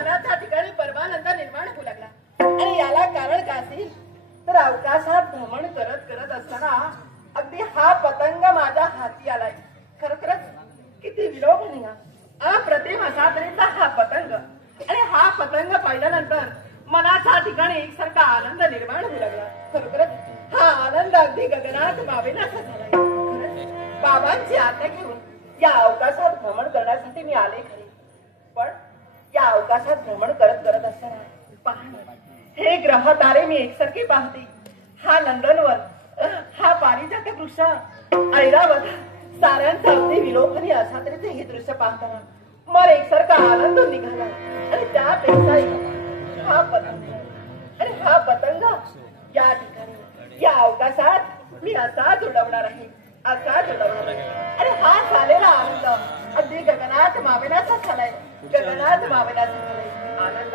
मनाच्या ठिकाणी परमानंद निर्माण होऊ लागला. आणि याला कारण काय असेल तर अवकाशात भ्रमण करत करत असताना अगदी हा पतंग माझ्या हाती आलाय. खरोखरच किती विलोभनीय अप्रतिम असा तऱ्हेचा हा पतंग. आणि हा पतंग पाहिल्यानंतर मनाच्या ठिकाणी एकसारखा आनंद निर्माण होऊ लागला. खरोखरच हा आनंद अगदी गगनात मावेनासा झालाय. बाबांची आज्ञा घेऊन या अवकाशात भ्रमण करण्यासाठी मी आले खरे, पण या अवकाशात भ्रमण करत करत असताना पहा हे ग्रह तारे मी एकसारखे पाहते. हा नंदनवन, हा पारिजात वृक्ष, ऐरावत साऱ्यांचा अगदी विलोभनीय असा तरी हे दृश्य पाहताना मला एकसारखा आनंद निघाला. आणि त्यापेक्षा हा पतंग आणि हा पतंग या ठिकाणी या अवकाशात मी असाच उडवणार आहे, असाच उडवणार आहे. आणि हा झालेला आनंद अगदी गगनात मावेनाचा झालाय, गगनात मावेनाचा झालाय. आनंद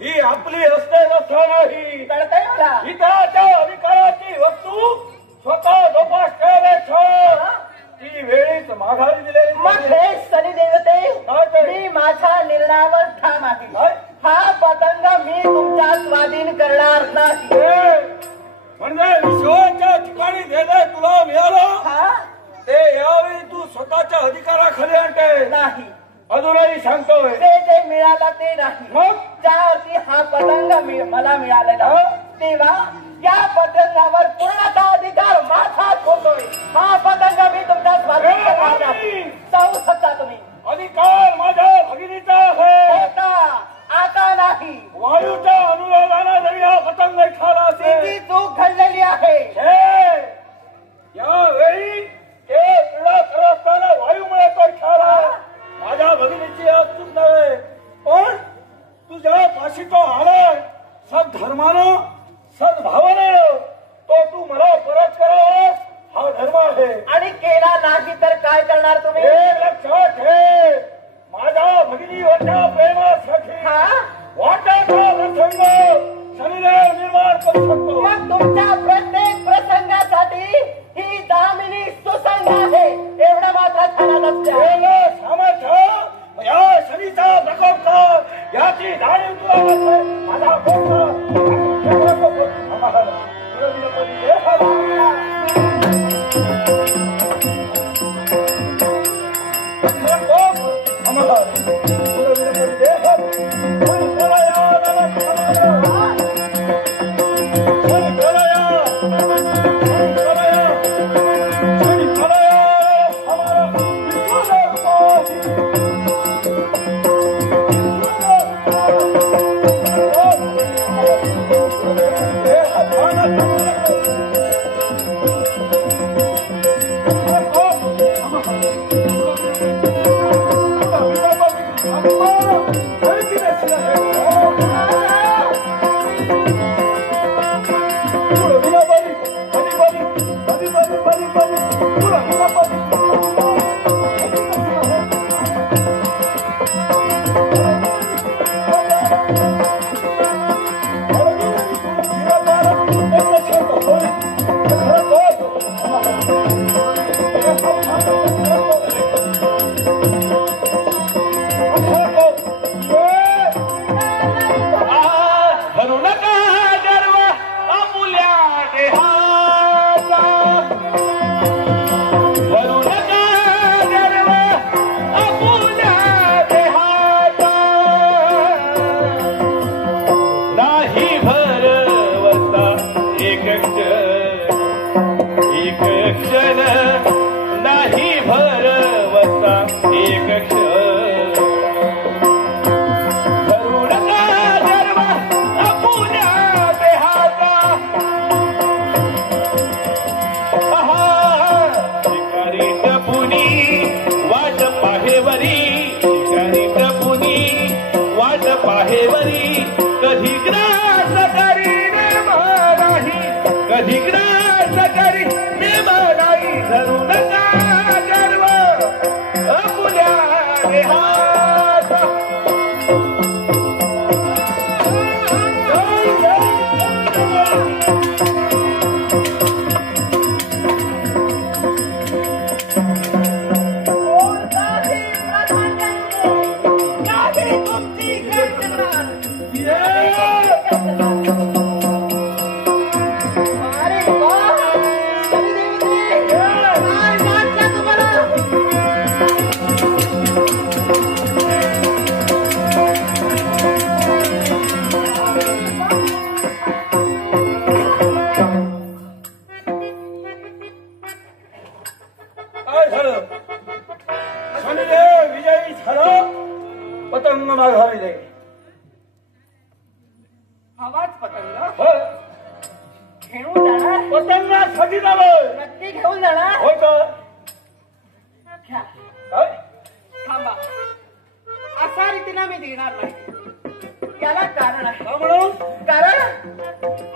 ही आपली असते नाही. हिताच्या अधिकाराची वस्तू स्वतः नाही. अजूनही सांगतोय ते जे मिळालं ते नाही. मग ज्यावरती हा पतंग मला मिळालेला तेव्हा या पतंगावर पूर्णतः अधिकार माझाच होतोय. हा पतंग मी तुमच्या स्वाधीन करणार नाही. जाऊ शकता तुम्ही. अधिकार माझ्या भगिनीचा आहे. होता आता नाही. वायूच्या अनुरोधाने जरी हा पतंग खाला असेल तिची चूक घडलेली आहे. यावेळी ते क्रीडा करत असताना वायूमुळे तो खाला. माझ्या भगिनीची आज चूक नव्हे, पण तुझ्या पाशी तो आलाय सद्धर्मानं सद्भावनेनं. तो तू मला परत करावास हा धर्म आहे. आणि केला नाही तर काय करणार तुम्ही? हे लक्षात ठेव, माझ्या भगिनीवरच्या प्रेमासाठी वाटाचा प्रसंग शनिदेव निर्माण करू शकतो. मग तुमच्या प्रत्येक प्रसंगासाठी ही दामिनी सुसंग आहे एवढं मात्र ध्यानात असते. सामर्थ्य या शनीचा प्रकोप कर याची जाणीव तुला नसेल. माझा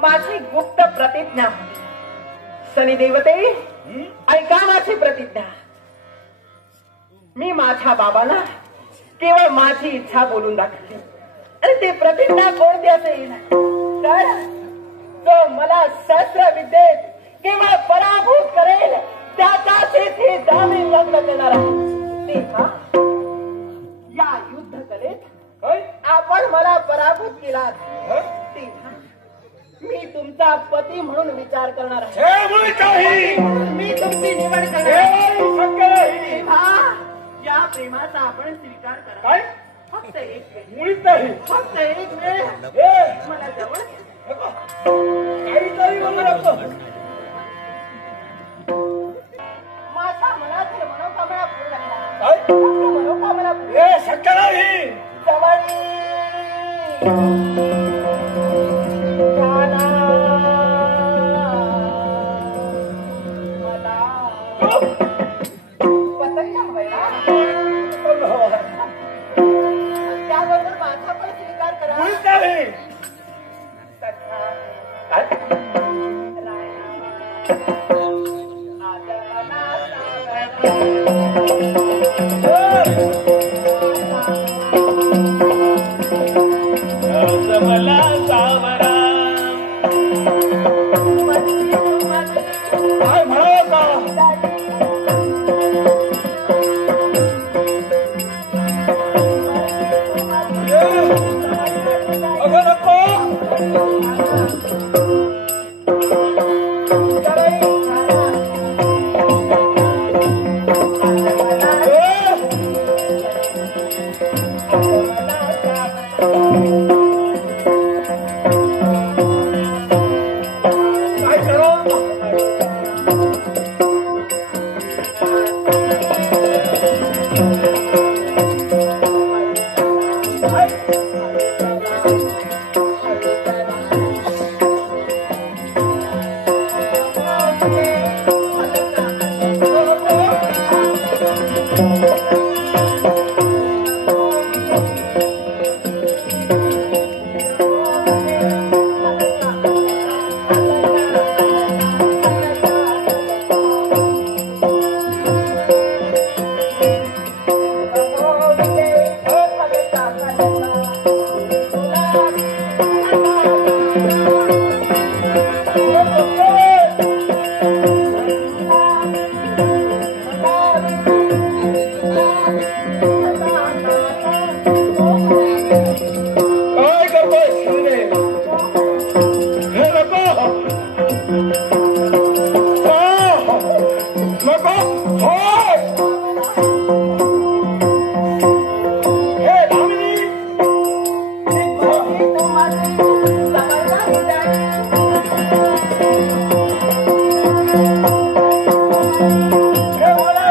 माझी गुप्त प्रतिज्ञा. शनी देवते ऐका माझी प्रतिज्ञा. मी माझ्या बाबाला केवळ माझी इच्छा बोलून दाखवली आणि ते प्रतिज्ञा कोणती असेल तर तो मला शस्त्रविद्येत केवळ पराभूत करेल त्याच्याशीच हे जामीन लग्न देणार आहे. तेव्हा या युद्ध कलेत आपण मला पराभूत केला तेव्हा मी तुमचा पती म्हणून विचार करणार आहे. मी तुमची निवड करणार. या प्रेमाचा आपण स्वीकार करा. काय फक्त एक वेळ, मुळीच नाही. फक्त एक वेळ ए, मला जवळ घ्या. काहीतरी वगैरे असं. माझ्या मनातील मनोकामना पूर्ण करा. काय फक्त मनोकामना पूर्ण. हे शक्य नाही. जवळी जाना मला पतंग हवंय ना, त्याबरोबर माझा पण स्वीकार करा. मुळीच नाही. सखा काय मला सावरा काय म्हणावं का? अगं नको. काय करावं? काय करतोय शिंदे? हे नको. नको. सोड. हे धामणी. हे मला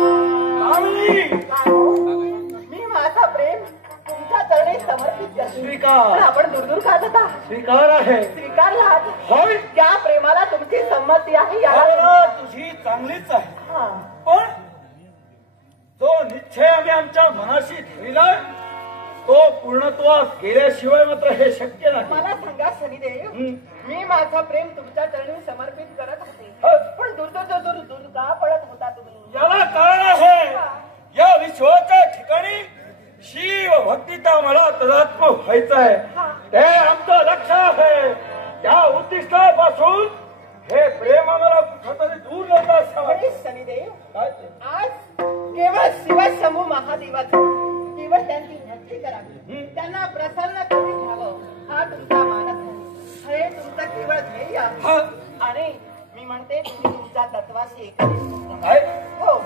धामणी. मी माझा प्रेम तुमच्या चरणी समर्पित करते. पण स्वीकार. आपण दूर का जाता? स्वीकार आहे. स्वीकारला आहात. होय. त्या प्रेमाला तुमची संमती आहे याला. भावना तुझी चांगलीच आहे. हा. पण जो निश्चय आम्ही आमच्या मनाशी ठेवलाय तो पूर्णत्वास गेल्याशिवाय मात्र हे शक्य नाही. मला सांगा शनिदेव, हं. मी माझा प्रेम तुमच्या चरणी समर्पित करत होते. हो. पण दूर का पडत होता तुम्ही? याला कारण आहे या विश्वाच्या ठिकाणी शिव भक्तीचा मला तदात्म व्हायचं आहे. ते आमचं लक्ष आहे. त्या उद्दिष्टापासून हे प्रेम आम्हाला कुठंतरी दूर नव्हतं असावं. आणि शनिदेव, काय ते? आज केवळ शिवशंभू महादेवाचं केवळ त्यांची भक्ती करावी, त्यांना प्रसन्न करून घ्यावं हा तुमचा मानस आहे. हे तुमचं केवळ ध्येय आहे. हा. आणि मी म्हणते तुम्ही तुमच्या तत्वाशी एकनिष्ठ राहा. काय? हो,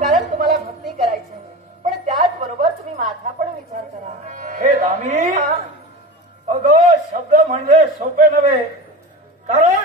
कारण तुम्हाला भक्ती करायची आहे. पण त्याचबरोबर तुम्ही माझा पण विचार करा. हे दामी हा. अगं शब्द म्हणजे सोपे नव्हे. कारण